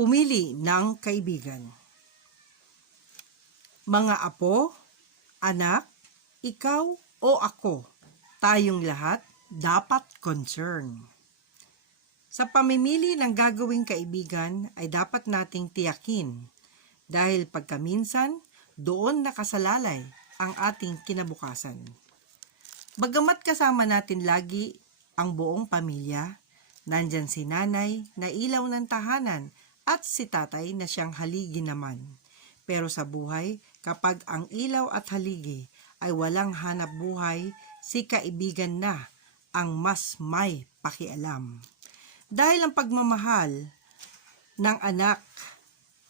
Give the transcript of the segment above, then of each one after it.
Pumili ng kaibigan. Mga apo, anak, ikaw o ako, tayong lahat dapat concern. Sa pamimili ng gagawing kaibigan ay dapat nating tiyakin dahil pagkaminsan doon nakasalalay ang ating kinabukasan. Bagamat kasama natin lagi ang buong pamilya, nandyan si nanay na ilaw ng tahanan at si tatay na siyang haligi naman. Pero sa buhay, kapag ang ilaw at haligi ay walang hanap buhay, si kaibigan na ang mas may pakialam. Dahil ang pagmamahal ng anak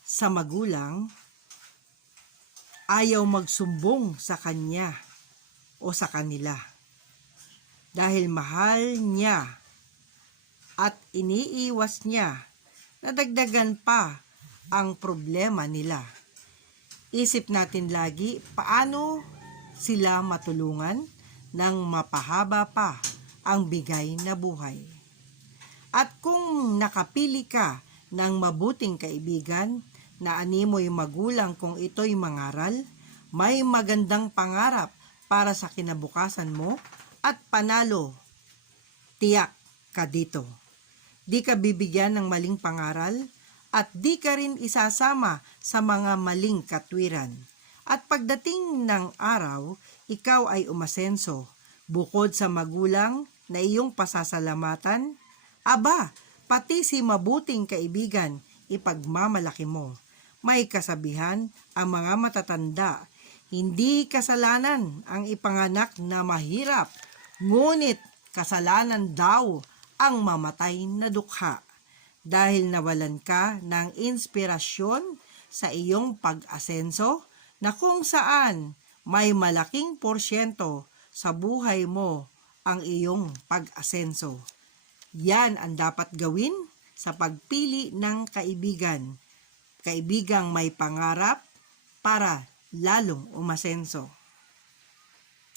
sa magulang ayaw magsumbong sa kanya o sa kanila. Dahil mahal niya at iniiwas niya, nadagdagan pa ang problema nila. Isip natin lagi paano sila matulungan nang mapahaba pa ang bigay na buhay. At kung nakapili ka ng mabuting kaibigan na animoy magulang kung ito'y mangaral, may magandang pangarap para sa kinabukasan mo at panalo, tiyak ka dito. Di ka bibigyan ng maling pangaral at di ka rin isasama sa mga maling katwiran. At pagdating ng araw, ikaw ay umasenso. Bukod sa magulang na iyong pasasalamatan, aba, pati si mabuting kaibigan ipagmamalaki mo. May kasabihan ang mga matatanda, hindi kasalanan ang ipanganak na mahirap, ngunit kasalanan daw ang mamatay na dukha. Dahil nawalan ka ng inspirasyon sa iyong pag-asenso na kung saan may malaking porsyento sa buhay mo ang iyong pag-asenso. Yan ang dapat gawin sa pagpili ng kaibigan. Kaibigang may pangarap para lalong umasenso.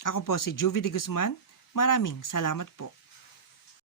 Ako po si Juvie de Guzman. Maraming salamat po.